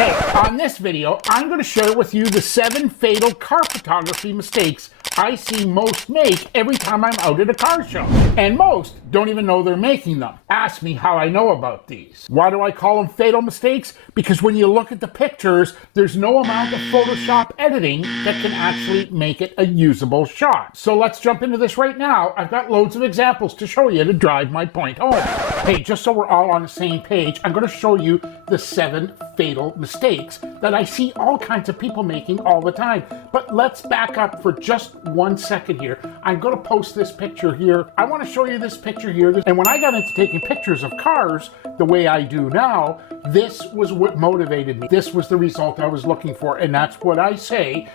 Hey, on this video, I'm going to share with you the 7 fatal car photography mistakes I see most make every time I'm out at a car show. And most don't even know they're making them. Ask me how I know about these. Why do I call them fatal mistakes? Because when you look at the pictures, there's no amount of Photoshop editing that can actually make it a usable shot. So let's jump into this right now. I've got loads of examples to show you to drive my point home. Hey, just so we're all on the same page, I'm going to show you the 7 fatal mistakes that I see all kinds of people making all the time. But let's back up for just 1 second here. I'm going to post this picture here. I want to show you this picture here. And when I got into taking pictures of cars the way I do now, this was what motivated me. This was the result I was looking for. And that's what I say.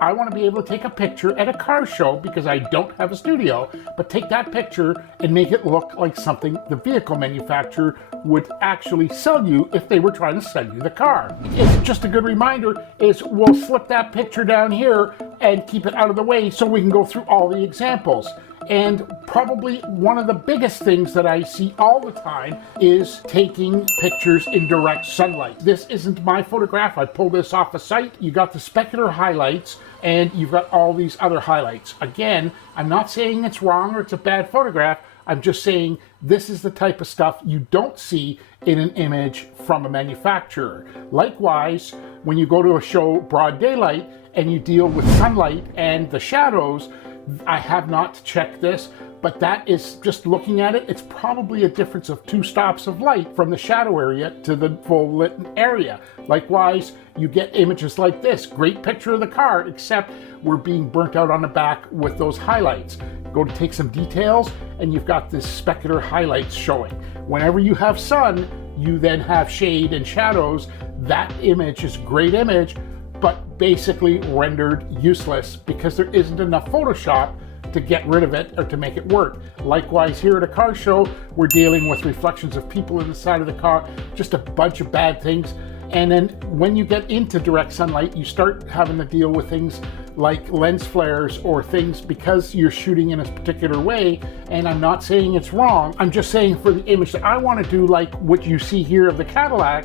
I want to be able to take a picture at a car show because I don't have a studio, but take that picture and make it look like something the vehicle manufacturer would actually sell you if they were trying to sell you the car. It's just a good reminder is we'll slip that picture down here and keep it out of the way so we can go through all the examples. And probably one of the biggest things that I see all the time is taking pictures in direct sunlight. This isn't my photograph. I pulled this off a site. You got the specular highlights and you've got all these other highlights. Again, I'm not saying it's wrong or it's a bad photograph. I'm just saying this is the type of stuff you don't see in an image from a manufacturer. Likewise, when you go to a show broad daylight and you deal with sunlight and the shadows, I have not checked this, but that is just looking at it. It's probably a difference of 2 stops of light from the shadow area to the full lit area. Likewise, you get images like this. Great picture of the car, except we're being burnt out on the back with those highlights. Go to take some details and you've got this specular highlights showing. Whenever you have sun, you then have shade and shadows. That image is a great image, but basically rendered useless because there isn't enough Photoshop to get rid of it or to make it work. Likewise, here at a car show, we're dealing with reflections of people in the side of the car, just a bunch of bad things. And then when you get into direct sunlight, you start having to deal with things like lens flares or things because you're shooting in a particular way. And I'm not saying it's wrong. I'm just saying for the image that I want to do, like what you see here of the Cadillac,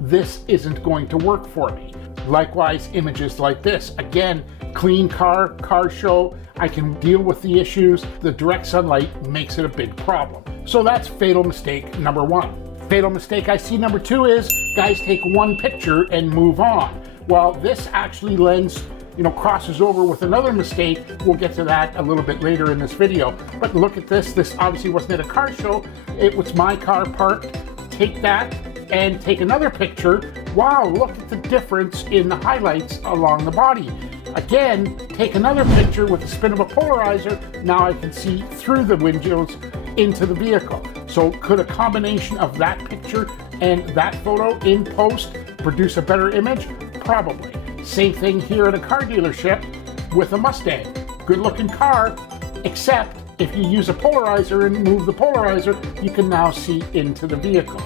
this isn't going to work for me. Likewise, images like this. Again, clean car show, I can deal with the issues. The direct sunlight makes it a big problem. So that's fatal mistake number 1. Fatal mistake I see number 2 is guys take one picture and move on. Well, this actually crosses over with another mistake. We'll get to that a little bit later in this video. But look at this. This obviously wasn't at a car show. It was my car parked. Take that and take another picture. Wow, look at the difference in the highlights along the body. Again, take another picture with the spin of a polarizer. Now I can see through the windows into the vehicle. So could a combination of that picture and that photo in post produce a better image? Probably. Same thing here at a car dealership with a Mustang. Good looking car, except if you use a polarizer and move the polarizer, you can now see into the vehicle.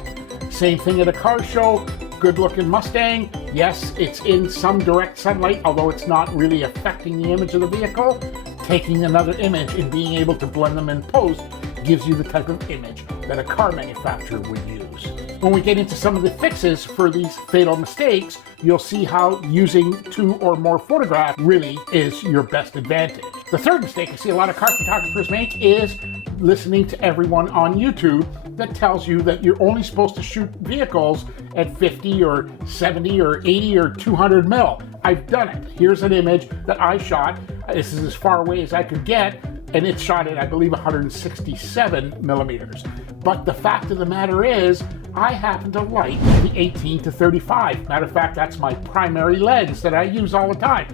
Same thing at a car show. Good looking Mustang. Yes, it's in some direct sunlight, although it's not really affecting the image of the vehicle. Taking another image and being able to blend them in post gives you the type of image that a car manufacturer would use. When we get into some of the fixes for these fatal mistakes, you'll see how using 2 or more photographs really is your best advantage. The third mistake I see a lot of car photographers make is listening to everyone on YouTube that tells you that you're only supposed to shoot vehicles at 50 or 70 or 80 or 200 mil. I've done it. Here's an image that I shot. This is as far away as I could get, and it's shot at, I believe, 167 millimeters. But the fact of the matter is, I happen to like the 18 to 35. Matter of fact, that's my primary lens that I use all the time.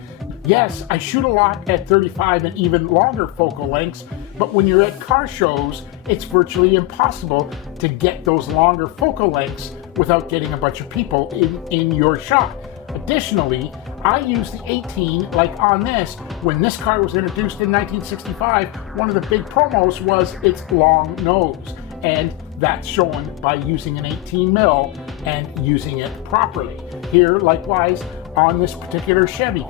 Yes, I shoot a lot at 35 and even longer focal lengths, but when you're at car shows, it's virtually impossible to get those longer focal lengths without getting a bunch of people in your shot. Additionally, I use the 18, like on this. When this car was introduced in 1965, one of the big promos was its long nose, and that's shown by using an 18 mil and using it properly. Here, likewise, on this particular Chevy,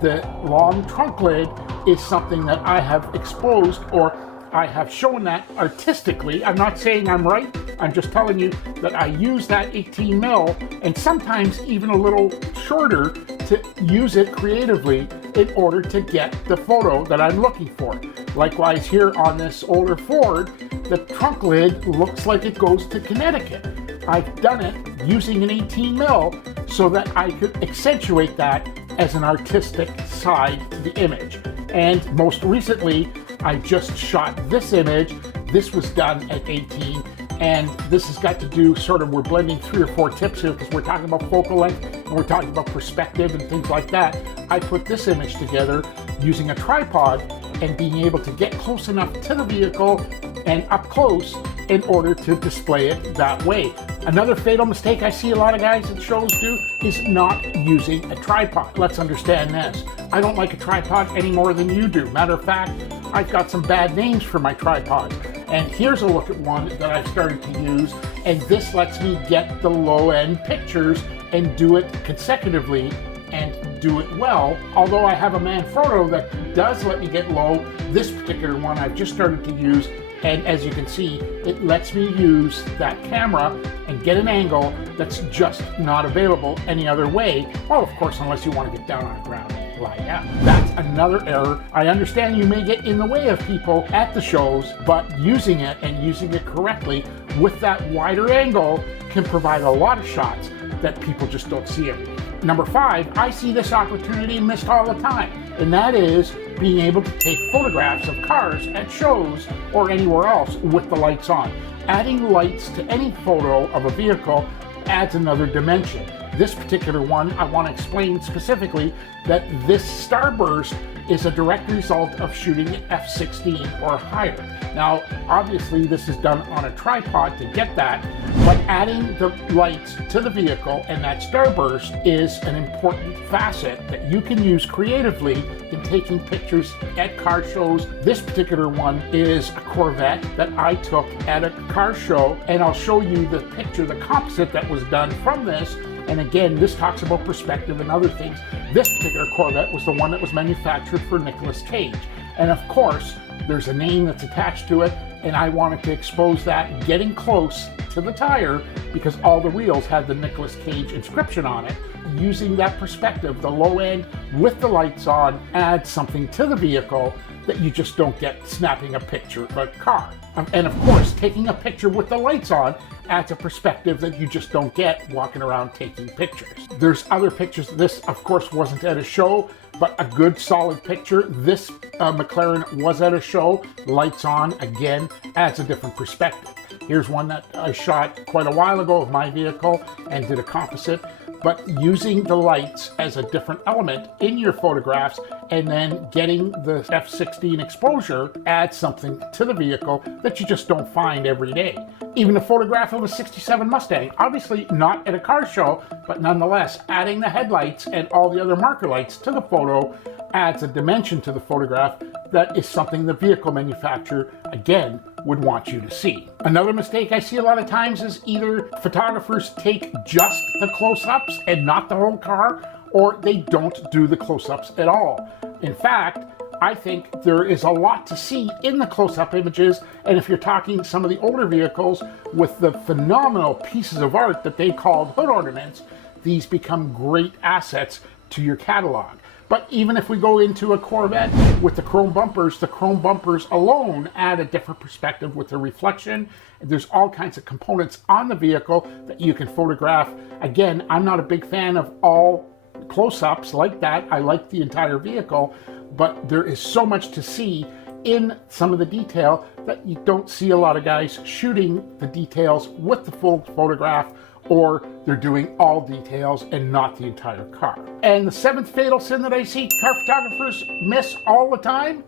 the long trunk lid is something that I have exposed, or I have shown that artistically. I'm not saying I'm right, I'm just telling you that I use that 18 mil and sometimes even a little shorter to use it creatively in order to get the photo that I'm looking for. Likewise here on this older Ford, the trunk lid looks like it goes to Connecticut. I've done it using an 18 mil so that I could accentuate that as an artistic side to the image. And most recently, I just shot this image. This was done at 18, and this has got to do sort of, we're blending 3 or 4 tips here because we're talking about focal length and we're talking about perspective and things like that. I put this image together using a tripod and being able to get close enough to the vehicle and up close in order to display it that way. Another fatal mistake I see a lot of guys at shows do is not using a tripod. Let's understand this. I don't like a tripod any more than you do. Matter of fact, I've got some bad names for my tripods. And here's a look at one that I've started to use, and this lets me get the low-end pictures and do it consecutively and do it well. Although I have a Manfrotto that does let me get low, this particular one I've just started to use, and as you can see, it lets me use that camera and get an angle that's just not available any other way. Well, of course, unless you want to get down on the ground and lie down. That's another error. I understand you may get in the way of people at the shows, but using it and using it correctly with that wider angle can provide a lot of shots that people just don't see every day. Number 5, I see this opportunity missed all the time, and that is being able to take photographs of cars at shows or anywhere else with the lights on. Adding lights to any photo of a vehicle adds another dimension. This particular one, I want to explain specifically that this starburst is a direct result of shooting f/16 or higher. Now, obviously this is done on a tripod to get that, but adding the lights to the vehicle and that starburst is an important facet that you can use creatively in taking pictures at car shows. This particular one is a Corvette that I took at a car show, and I'll show you the picture, the composite that was done from this. And again, this talks about perspective and other things. This particular Corvette was the one that was manufactured for Nicolas Cage. And of course, there's a name that's attached to it, and I wanted to expose that getting close to the tire because all the wheels had the Nicolas Cage inscription on it. Using that perspective, the low end with the lights on adds something to the vehicle that you just don't get snapping a picture of a car. And of course, taking a picture with the lights on adds a perspective that you just don't get walking around taking pictures. There's other pictures. This, of course, wasn't at a show, but a good solid picture. This McLaren was at a show. Lights on, again, adds a different perspective. Here's one that I shot quite a while ago of my vehicle and did a composite. But using the lights as a different element in your photographs and then getting the f/16 exposure adds something to the vehicle that you just don't find every day. Even a photograph of a 67 Mustang, obviously not at a car show, but nonetheless, adding the headlights and all the other marker lights to the photo adds a dimension to the photograph that is something the vehicle manufacturer, again, would want you to see. Another mistake I see a lot of times is either photographers take just the close-ups and not the whole car, or they don't do the close-ups at all. In fact, I think there is a lot to see in the close-up images, and if you're talking some of the older vehicles with the phenomenal pieces of art that they called hood ornaments, these become great assets to your catalog. But even if we go into a Corvette with the chrome bumpers alone add a different perspective with the reflection. There's all kinds of components on the vehicle that you can photograph. Again, I'm not a big fan of all close-ups like that. I like the entire vehicle, but there is so much to see in some of the detail that you don't see a lot of guys shooting the details with the full photograph, or they're doing all details and not the entire car. And the 7th fatal sin that I see car photographers miss all the time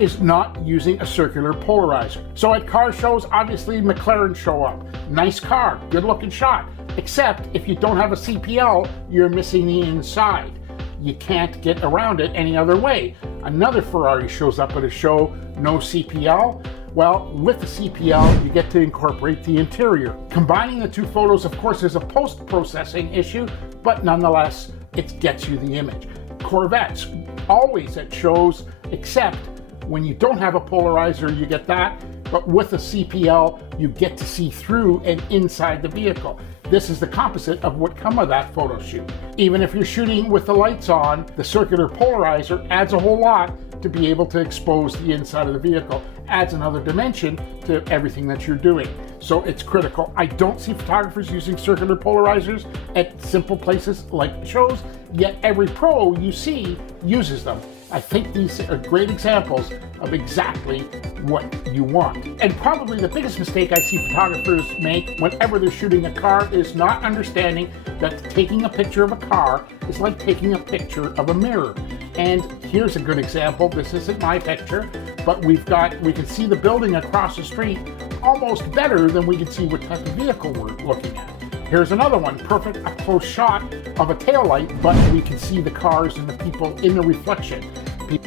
is not using a circular polarizer. So at car shows, obviously McLaren show up. Nice car, good looking shot. Except if you don't have a CPL, you're missing the inside. You can't get around it any other way. Another Ferrari shows up at a show, no CPL. Well, with the CPL, you get to incorporate the interior. Combining the two photos, of course, is a post-processing issue, but nonetheless, it gets you the image. Corvettes, always at shows, except when you don't have a polarizer, you get that. but with a CPL, you get to see through and inside the vehicle. This is the composite of what come of that photo shoot. Even if you're shooting with the lights on, the circular polarizer adds a whole lot to be able to expose the inside of the vehicle. Adds another dimension to everything that you're doing. So it's critical. I don't see photographers using circular polarizers at simple places like shows, yet every pro you see uses them. I think these are great examples of exactly what you want. And probably the biggest mistake I see photographers make whenever they're shooting a car is not understanding that taking a picture of a car is like taking a picture of a mirror. And here's a good example. This isn't my picture, but we can see the building across the street almost better than we can see what type of vehicle we're looking at. Here's another one, perfect up close shot of a taillight, but we can see the cars and the people in the reflection.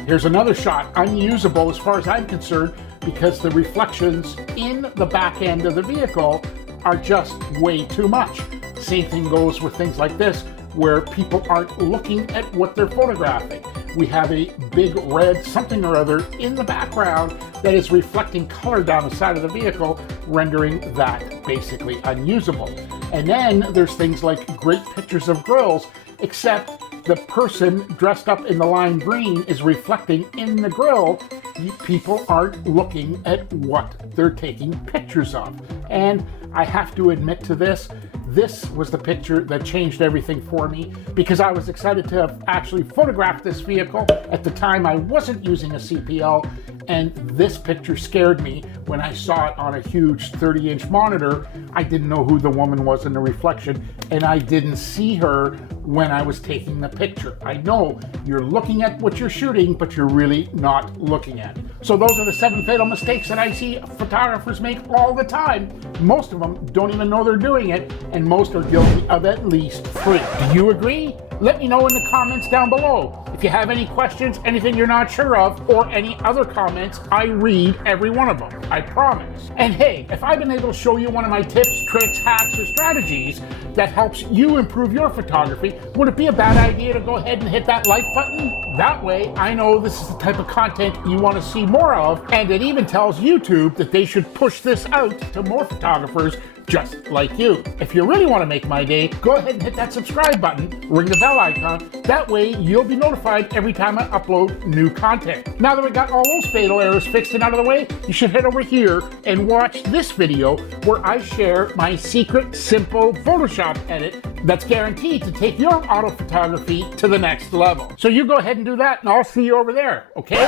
Here's another shot, unusable as far as I'm concerned, because the reflections in the back end of the vehicle are just way too much. Same thing goes with things like this, where people aren't looking at what they're photographing. We have a big red something or other in the background that is reflecting color down the side of the vehicle, rendering that basically unusable. And then there's things like great pictures of grills, except the person dressed up in the lime green is reflecting in the grill. People aren't looking at what they're taking pictures of. And I have to admit to this was the picture that changed everything for me, because I was excited to have actually photographed this vehicle. At the time, I wasn't using a CPL, and this picture scared me when I saw it on a huge 30-inch monitor. I didn't know who the woman was in the reflection, and I didn't see her when I was taking the picture. I know you're looking at what you're shooting, but you're really not looking at it. So those are the 7 fatal mistakes that I see photographers make all the time. Most of them don't even know they're doing it, and most are guilty of at least 3. Do you agree? Let me know in the comments down below. If you have any questions, anything you're not sure of, or any other comments, I read every one of them, I promise. And hey, if I've been able to show you one of my tips, tricks, hacks, or strategies that helps you improve your photography, would it be a bad idea to go ahead and hit that like button? That way, I know this is the type of content you want to see more of, and it even tells YouTube that they should push this out to more photographers just like you. If you really want to make my day, go ahead and hit that subscribe button, ring the bell icon. That way you'll be notified every time I upload new content. Now that we got all those fatal errors fixed and out of the way, you should head over here and watch this video where I share my secret, simple Photoshop edit that's guaranteed to take your auto photography to the next level. So you go ahead and do that, and I'll see you over there, okay?